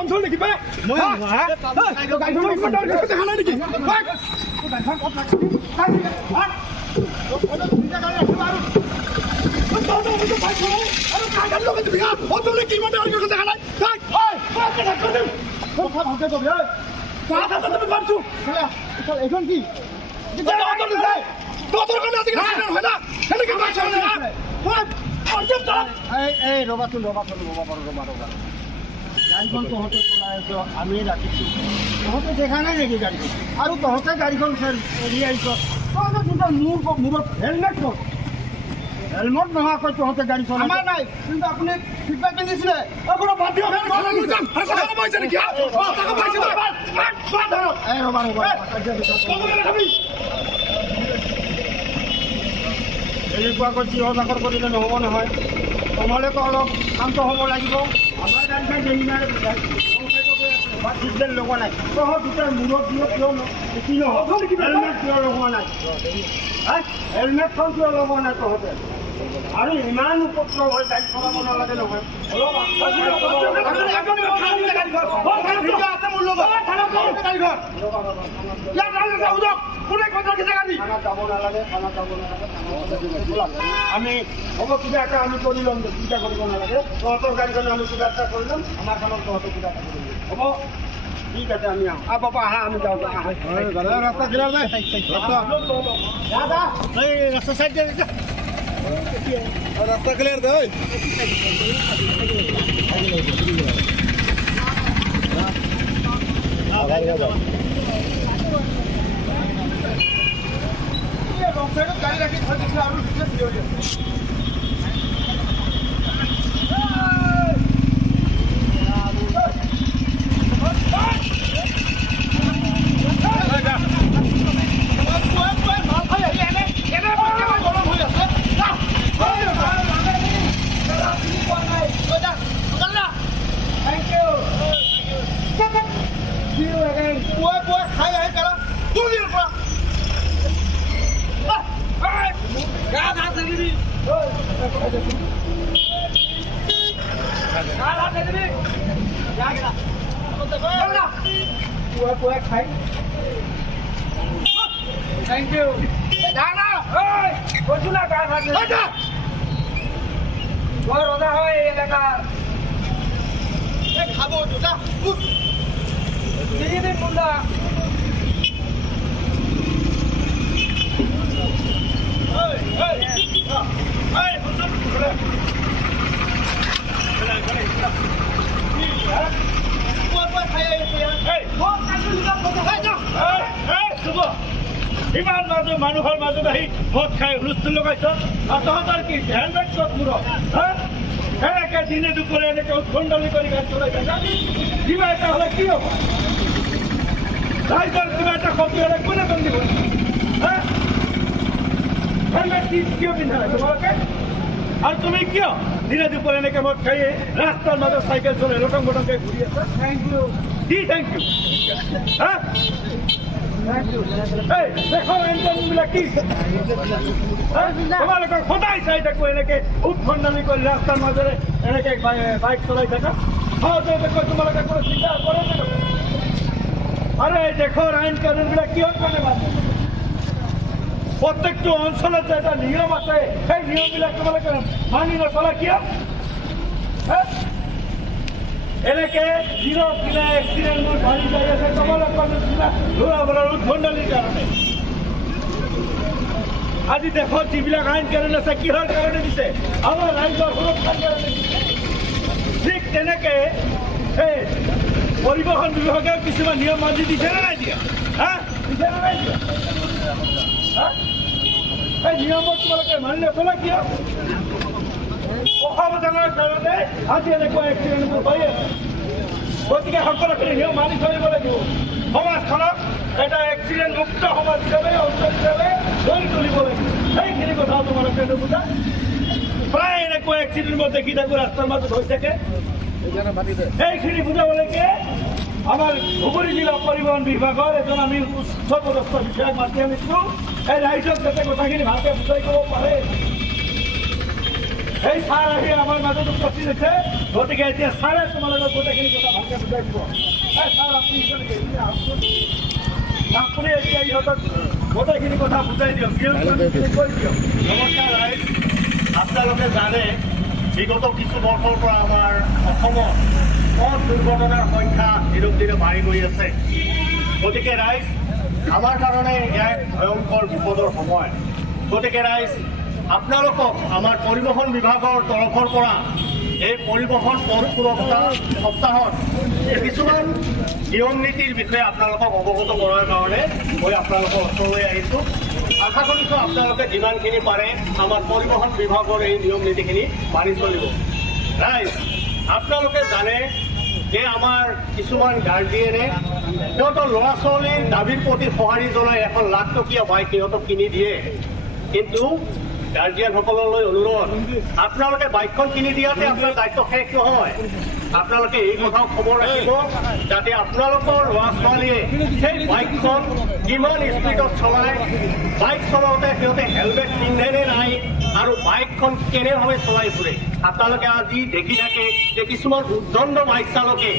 অঞ্চল নেকি দেখা নাই নেকি এখন কি গাড়ীখন তহঁতে চলাই আছ আমি ৰাখিছোঁ তহঁতে দেখা নাই নেকি গাড়ীখন আৰু তহঁতে গাড়ীখন এৰি আহিছ তহঁতে কিন্তু মূৰত হেলমেট কৰ হেলমেট নোহোৱাকৈ তহঁতে গাড়ী চলাই আমাৰ নাই কিন্তু আপুনি ফিডবেক পিন্ধিছিলে এনেকুৱাকৈ চিঞৰ বাখৰ কৰিলে নহ'ব নহয় তোমালোকে অলপ শান্ত হ'ব লাগিব আমাৰ গাড়ীখন যেনিবাৰে ফিডবেক লগোৱা নাই তহঁত দুটাৰ মূৰত দিয় কিয় হেলমেট কিয় লগোৱা নাই হেলমেটখন কিয় লগোৱা নাই তহঁতে আৰু ইমান উপদ্ৰৱ হৈ গাড়ী চলাব নালাগে নহয় আমি হ'ব কিবা এটা আমি কৰি ল'ম চিন্তা কৰিব নালাগে তহঁতৰ গাড়ীখন আমি কিবা এটা কৰি ল'ম আমাৰ কামত তহঁতে কিবা এটা কৰি ল'ম হ'ব ঠিক আছে আমি আহোঁ বাবা আহা আমি যাওঁ ৰাস্তা ক্লিয়াৰ নাই ৰাস্তা চাইড রাস্তা ক্লিয়ার দে গাড়ি রাখি Thank you. Dana, hey, বলছো না কাজ আছে। আচ্ছা। ওই রোজা হয় এলাকা। এ খাবো তো যা। দিয়ে দে মুন্ডা। এই এই এই বলছো চলে। ইমান মাজত মানুহৰ মাজত আহি ভোট খাই হুলস্থুল লগাইছ আৰু তহঁতৰ কি হেলমেট ক'ত মূৰত এনেকে দিনে দুপৰে এনেকে উৎখণ্ডলি কৰি গাড়ী চলাই থাকা কিবা এটা হ'লে কি হ'ব ৰাইজৰ কিবা এটা ক্ষতি হ'লে কোনে বন্দিব হেলমেট কিয় পিন্ধা নাই তোমালোকে আৰু তুমি কিয় দিনে দুপৰে এনেকে ভোট খাই ৰাস্তাৰ মাজত চাইকেল চলাই ৰটং বটংকে ঘূৰি আছা থেংক ইউ কি থেংক ইউ দেখো এনজিঅ'বিলাক কি তোমালোকক সদায় চাই থাকো এনেকে উৎখণ্ডনি কৰি ৰাস্তাৰ মাজেৰে এনেকে বাইক চলাই থাকা সহজে দেখো তোমালোকে কোনো চিন্তা কৰে আৰে দেশৰ আইন কানুনবিলাক কিহৰ কাৰণে বান্ধে প্ৰত্যেকটো অঞ্চলত যে এটা নিয়ম আছে সেই নিয়মবিলাক তোমালোকে মানি নচলা কিয় এনেকে দিনক দিনে এক্সিডেণ্টবোৰ বাঢ়ি যাই আছে তোমালোকৰ নিচিনা ল'ৰাবোৰৰ উদ্ভণ্ডলিৰ কাৰণে আজি দেশত যিবিলাক আইন কানুন আছে কিহৰ কাৰণে দিছে আমাৰ ৰাইজৰ সুৰক্ষাৰ কাৰণে দিছে ঠিক তেনেকে এই পৰিবহণ বিভাগেও কিছুমান নিয়ম বান্ধি দিছে নে নাই দিয়া দিছে নে নাই দিয়া এই নিয়মত তোমালোকে মানি নচলা কিয় অসাৱধানৰ কাৰণে আজি এনেকুৱা এক্সিডেণ্টবোৰ হৈ আছে গতিকে সকলোখিনি নিয়ম মানি চলিব লাগিব সমাজখনক এটা এক্সিডেণ্ট মুক্ত সমাজ হিচাপে অঞ্চল হিচাপে গঢ়ি তুলিব লাগিব সেইখিনি কথা তোমালোকে নুবুজা প্ৰায় এনেকুৱা এক্সিডেণ্ট মই দেখি থাকোঁ ৰাস্তাৰ মাজত হৈ থাকে সেইখিনি বুজাবলৈকে আমাৰ ধুবুৰী জিলা পৰিবহণ বিভাগৰ এজন আমি উচ্চপদস্থ বিষয়াক মাতি আনিছোঁ এই ৰাইজক যাতে কথাখিনি ভালকৈ বুজাই ক'ব পাৰে সেই ছাৰ আহি আমাৰ মাজত উপস্থিত হৈছে গতিকে এতিয়া ছাৰে তোমালোকক গোটেইখিনি কথা ভালকৈ বুজাই দিব ছাৰ আপুনি আপুনি এতিয়া ইহঁতক গোটেইখিনি কথা বুজাই দিয়ক কৈ দিয়ক নমস্কাৰ ৰাইজ আপোনালোকে জানে বিগত কিছু বৰ্ষৰ পৰা আমাৰ অসমত পথ দুৰ্ঘটনাৰ সংখ্যা দিনক দিনে বাঢ়ি গৈ আছে গতিকে ৰাইজ আমাৰ কাৰণে এয়া ভয়ংকৰ বিপদৰ সময় গতিকে ৰাইজ আপোনালোকক আমাৰ পৰিবহণ বিভাগৰ তৰফৰ পৰা এই পৰিবহণ পথ সুৰক্ষা সপ্তাহত কিছুমান নিয়ম নীতিৰ বিষয়ে আপোনালোকক অৱগত কৰাৰ কাৰণে মই আপোনালোকৰ ওচৰলৈ আহিছোঁ আশা কৰিছোঁ আপোনালোকে যিমানখিনি পাৰে আমাৰ পৰিবহণ বিভাগৰ এই নিয়ম নীতিখিনি মানি চলিব ৰাইজ আপোনালোকে জানে যে আমাৰ কিছুমান গাৰ্জিয়েনে সিহঁতৰ ল'ৰা ছোৱালীৰ দাবীৰ প্ৰতি সঁহাৰি জনাই এখন লাখ টকীয়া বাইক সিহঁতক কিনি দিয়ে কিন্তু গাৰ্জিয়ানসকললৈ অনুৰোধ আপোনালোকে বাইকখন কিনি দিয়াতে আপোনাৰ দায়িত্ব শেষ নহয় আপোনালোকে এই কথাও খবৰ ৰাখিব যাতে আপোনালোকৰ ল'ৰা ছোৱালীয়ে সেই বাইকখন কিমান স্পীডত চলায় বাইক চলাওঁতে সিহঁতে হেলমেট পিন্ধে নে নাই আৰু বাইকখন কেনেভাৱে চলাই ফুৰে আপোনালোকে আজি দেখি থাকে যে কিছুমান উদ্দণ্ড বাইক চালকে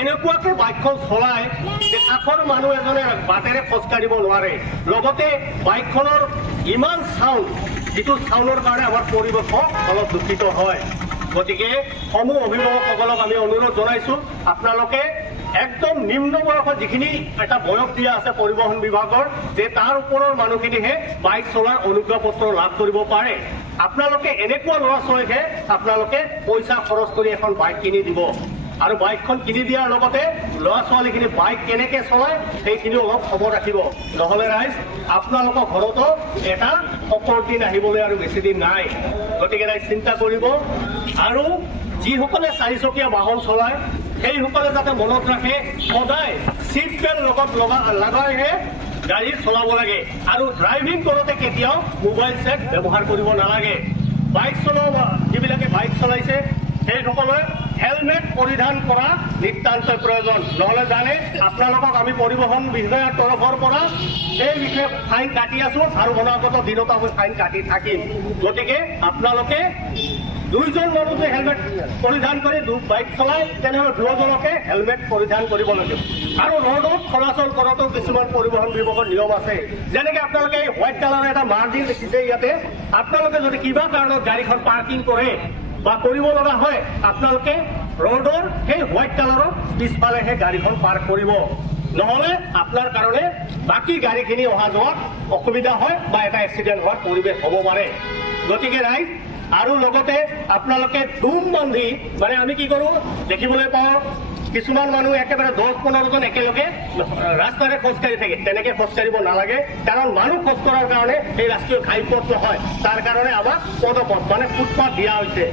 এনেকুৱাকৈ বাইকখন চলায় যে কাষৰ মানুহ এজনে বাটেৰে খোজকাঢ়িব নোৱাৰে লগতে বাইকখনৰ ইমান চাউণ্ড যিটো চাউণ্ডৰ কাৰণে আমাৰ পৰিৱেশ অলপ দূষিত হয় গতিকে সমূহ অভিভাৱকসকলক আমি অনুৰোধ জনাইছোঁ আপোনালোকে একদম নিম্ন বয়সত যিখিনি এটা বয়স দিয়া আছে পৰিবহণ বিভাগৰ যে তাৰ ওপৰৰ মানুহখিনিহে বাইক চলোৱাৰ অনুজ্ঞা পত্ৰ লাভ কৰিব পাৰে আপোনালোকে এনেকুৱা ল'ৰা ছোৱালীকহে আপোনালোকে পইচা খৰচ কৰি এখন বাইক কিনি দিব আৰু বাইকখন কিনি দিয়াৰ লগতে ল'ৰা ছোৱালীখিনি বাইক কেনেকৈ চলায় সেইখিনি অলপ খবৰ ৰাখিব নহ'লে ৰাইজ আপোনালোকৰ ঘৰতো এটা শকৰ দিন আহিবলৈ আৰু বেছি দিন নাই গতিকে ৰাইজ চিন্তা কৰিব আৰু যিসকলে চাৰিচকীয়া বাহন চলায় সেইসকলে যাতে মনত ৰাখে সদায় ছিট বেল্ট লগত লগাইহে গাড়ী চলাব লাগে আৰু ড্ৰাইভিং কৰোঁতে কেতিয়াও মোবাইল ছেট ব্যৱহাৰ কৰিব নালাগে বাইক চলোৱা যিবিলাকে বাইক চলাইছে সেইসকলে হেলমেট পৰিধান কৰা নিতান্তই প্ৰয়োজন নহ'লে জানে আপোনালোকক আমি পৰিবহণ বিভাগৰ তৰফৰ পৰা এই বিষয়ে ফাইন কাটি আছোঁ আৰু অনাগত দিনত আমি ফাইন কাটি থাকিম গতিকে আপোনালোকে দুইজন মানুহ যে হেলমেট পৰিধান কৰি বাইক চলায় তেনেহ'লে দুয়োজনকে হেলমেট পৰিধান কৰিব লাগিব আৰু ৰ'ডত চলাচল কৰাটো কিছুমান পৰিবহণ বিভাগৰ নিয়ম আছে যেনেকৈ আপোনালোকে হোৱাইট কালাৰৰ এটা মাৰ্জিন দেখিছে ইয়াতে আপোনালোকে যদি কিবা কাৰণত গাড়ীখন পাৰ্কিং কৰে বা কৰিব লগা হয় আপোনালোকে ৰ'ডৰ সেই হোৱাইট কালাৰৰ পিছফালেহে গাড়ীখন পাৰ্ক কৰিব নহ'লে আপোনাৰ কাৰণে বাকী গাড়ীখিনি অহা যোৱাত অসুবিধা হয় বা এটা এক্সিডেণ্ট হোৱাৰ পৰিৱেশ হ'ব পাৰে গতিকে ৰাইজ আৰু লগতে আপোনালোকে ধুম বান্ধি মানে আমি কি কৰোঁ দেখিবলৈ পাওঁ কিছুমান মানুহ একেবাৰে 10-15জন একেলগে ৰাস্তাৰে খোজকাঢ়ি থাকে তেনেকৈ খোজকাঢ়িব নালাগে কাৰণ মানুহ খোজ কঢ়াৰ কাৰণে এই ৰাষ্ট্ৰীয় ঘাইপথ নহয় তাৰ কাৰণে আমাক পদপথ মানে ফুটপাথ দিয়া হৈছে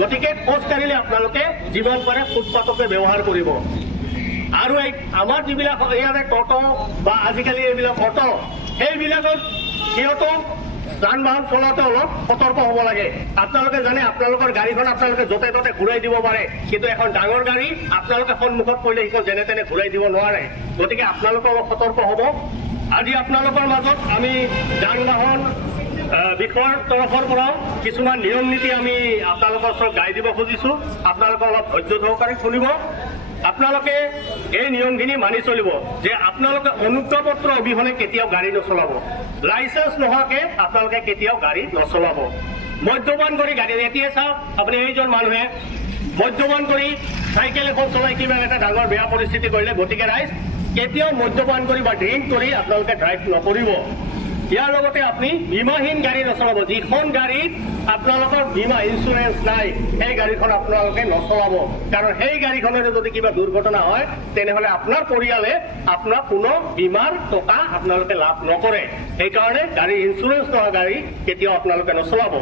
গতিকে খোজকাঢ়িলে আপোনালোকে যিমান পাৰে ফুটপাথকে ব্যৱহাৰ কৰিব আৰু এই আমাৰ যিবিলাক ইয়াতে ট'টো বা আজিকালি এইবিলাক অটো সেইবিলাকত সিহঁতক যান বাহন চলাওঁতে অলপ সতৰ্ক হ'ব লাগে আপোনালোকে জানে আপোনালোকৰ গাড়ীখন আপোনালোকে য'তে ত'তে ঘূৰাই দিব পাৰে কিন্তু এখন ডাঙৰ গাড়ী আপোনালোকে সন্মুখত পৰিলে সেইখন যেনে তেনে ঘূৰাই দিব নোৱাৰে গতিকে আপোনালোকে অলপ সতৰ্ক হ'ব আজি আপোনালোকৰ মাজত আমি যান বাহন বিষয়ৰ তৰফৰ পৰাও কিছুমান নিয়ম নীতি আমি আপোনালোকৰ ওচৰত গাই দিব খুজিছোঁ আপোনালোকে অলপ ধৈৰ্য সহকাৰে শুনিব আপোনালোকে এই নিয়মখিনি মানি চলিব যে আপোনালোকে অনুজ্ঞা পত্ৰ অবিহনে কেতিয়াও গাড়ী নচলাব লাইচেন্স নোহোৱাকৈ আপোনালোকে কেতিয়াও গাড়ী নচলাব মদ্যপান কৰি গাড়ী এতিয়া চাওক আপুনি এইজন মানুহে মদ্যপান কৰি চাইকেল এখন চলাই কিমান এটা ডাঙৰ বেয়া পৰিস্থিতি কৰিলে গতিকে ৰাইজ কেতিয়াও মদ্যপান কৰি বা ড্ৰিংক কৰি আপোনালোকে ড্ৰাইভ নকৰিব ইয়াৰ লগতে আপুনি বীমাহীন গাড়ী নচলাব যিখন গাড়ীত আপোনালোকৰ বীমা ইঞ্চুৰেঞ্চ নাই সেই গাড়ীখন আপোনালোকে নচলাব কাৰণ সেই গাড়ীখনেৰে যদি কিবা দুৰ্ঘটনা হয় তেনেহ'লে আপোনাৰ পৰিয়ালে আপোনাৰ কোনো বীমাৰ টকা আপোনালোকে লাভ নকৰে সেইকাৰণে গাড়ী ইঞ্চুৰেঞ্চ নোহোৱা গাড়ী কেতিয়াও আপোনালোকে নচলাব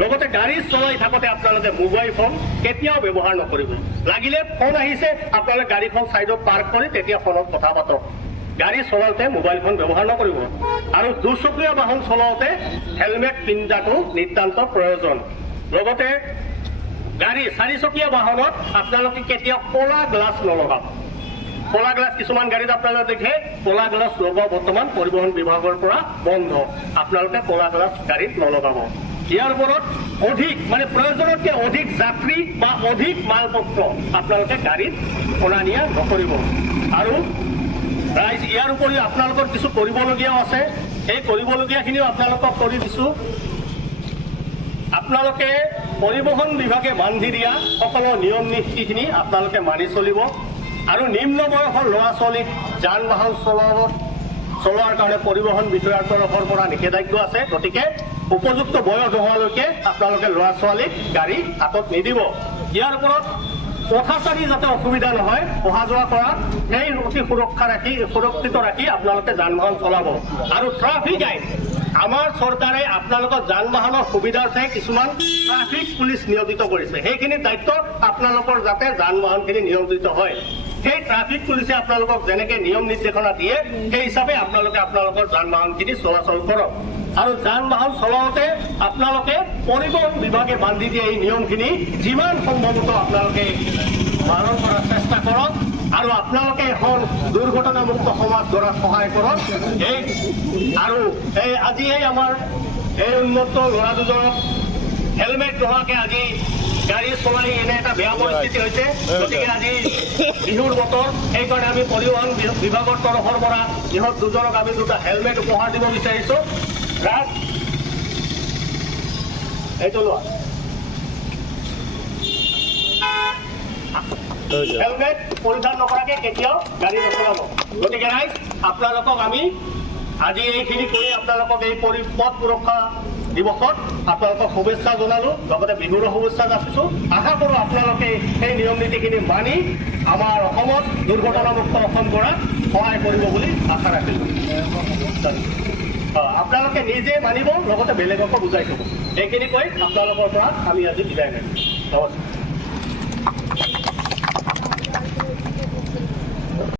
লগতে গাড়ী চলাই থাকোঁতে আপোনালোকে মোবাইল ফোন কেতিয়াও ব্যৱহাৰ নকৰিব লাগিলে ফোন আহিছে আপোনালোকে গাড়ীখন ছাইডত পাৰ্ক কৰি তেতিয়া ফোনত কথা পাতক গাড়ী চলাওঁতে মোবাইল ফোন ব্যৱহাৰ নকৰিব আৰু দুচকীয়া বাহন চলাওঁতে হেলমেট পিন্ধাটো নিতান্ত প্ৰয়োজন লগতে গাড়ী চাৰিচকীয়া বাহনত আপোনালোকে কেতিয়াও ক'লা গ্লাছ নলগাব ক'লা গ্লাছ কিছুমান গাড়ীত আপোনালোকে দেখে ক'লা গ্লাছ লগোৱা বৰ্তমান পৰিবহণ বিভাগৰ পৰা বন্ধ আপোনালোকে ক'লা গ্লাছ গাড়ীত নলগাব ইয়াৰ ওপৰত অধিক মানে প্ৰয়োজনতকৈ অধিক যাত্ৰী বা অধিক মালপত্ৰ আপোনালোকে গাড়ীত অনা নিয়া নকৰিব। আৰু ৰাইজ ইয়াৰ উপৰিও আপোনালোকৰ কিছু কৰিবলগীয়াও আছে, সেই কৰিবলগীয়াখিনিও আপোনালোকক কৰি দিছোঁ। আপোনালোকে পৰিবহণ বিভাগে বান্ধি দিয়া সকলো নিয়ম নীতিখিনি আপোনালোকে মানি চলিব। আৰু নিম্ন বয়সৰ ল'ৰা ছোৱালীক যান বাহন চলোৱাৰ কাৰণে পৰিবহণ বিষয়াৰ তৰফৰ পৰা নিষেধাজ্ঞা আছে। গতিকে উপযুক্ত বয়স নোহোৱালৈকে আপোনালোকে ল'ৰা ছোৱালীক গাড়ী হাতত নিদিব। ইয়াৰ ওপৰত পথচাৰী যাতে অসুবিধা নহয় অহা যোৱা কৰাত সেই অতি সুৰক্ষিত ৰাখি আপোনালোকে যান বাহন চলাব। আৰু ট্ৰাফিক আইন আমাৰ চৰকাৰে আপোনালোকৰ যান বাহনৰ সুবিধাৰ চাই কিছুমান ট্ৰাফিক পুলিচ নিয়োজিত কৰিছে, সেইখিনি দায়িত্ব আপোনালোকৰ যাতে যান বাহনখিনি নিয়ন্ত্ৰিত হয়। সেই ট্ৰাফিক পুলিচে আপোনালোকক যেনেকৈ নিয়ম নিৰ্দেশনা দিয়ে সেই হিচাপে আপোনালোকে আপোনালোকৰ যান বাহনখিনি চলাচল কৰক। আৰু যান বাহন চলাওঁতে আপোনালোকে পৰিবহণ বিভাগে বান্ধি দিয়া এই নিয়মখিনি যিমান সম্ভৱত আপোনালোকে পালন কৰাৰ চেষ্টা কৰক। আৰু আপোনালোকে এখন দুৰ্ঘটনামুক্ত সমাজ গঢ়াত সহায় কৰক। আৰু আজি আমাৰ এই উন্নত ল'ৰা দুজনক হেলমেট নোহোৱাকৈ আজি গাড়ী চলাই এনে এটা বেয়া পৰিস্থিতি হৈছে। গতিকে আজি বিহুৰ বতৰ, সেইকাৰণে আমি পৰিবহণ বিভাগৰ তৰফৰ পৰা ইহঁত দুজনক আমি দুটা হেলমেট উপহাৰ দিব বিচাৰিছোঁ। ৰাজ এইটো লোৱা হেলমেট পৰিধান নকৰাকৈ কেতিয়াও গাড়ী নচলাব। গতিকে ৰাইজ আপোনালোকক আমি আজি এইখিনি কৰি আপোনালোকক এই পথ সুৰক্ষা দিৱসত আপোনালোকক শুভেচ্ছা জনালোঁ, লগতে বিহুৰো শুভেচ্ছা যাচিছোঁ। আশা কৰোঁ আপোনালোকে সেই নিয়ম নীতিখিনি মানি আমাৰ অসমত দুৰ্ঘটনামুক্ত অসম গঢ়াত সহায় কৰিব বুলি আশা ৰাখিছোঁ। আপোনালোকে নিজে মানিব, লগতে বেলেগকো বুজাই থ'ব। এইখিনি কৈ আপোনালোকৰ পৰা আমি আজি বিদায় মাৰিম। নমস্কাৰ।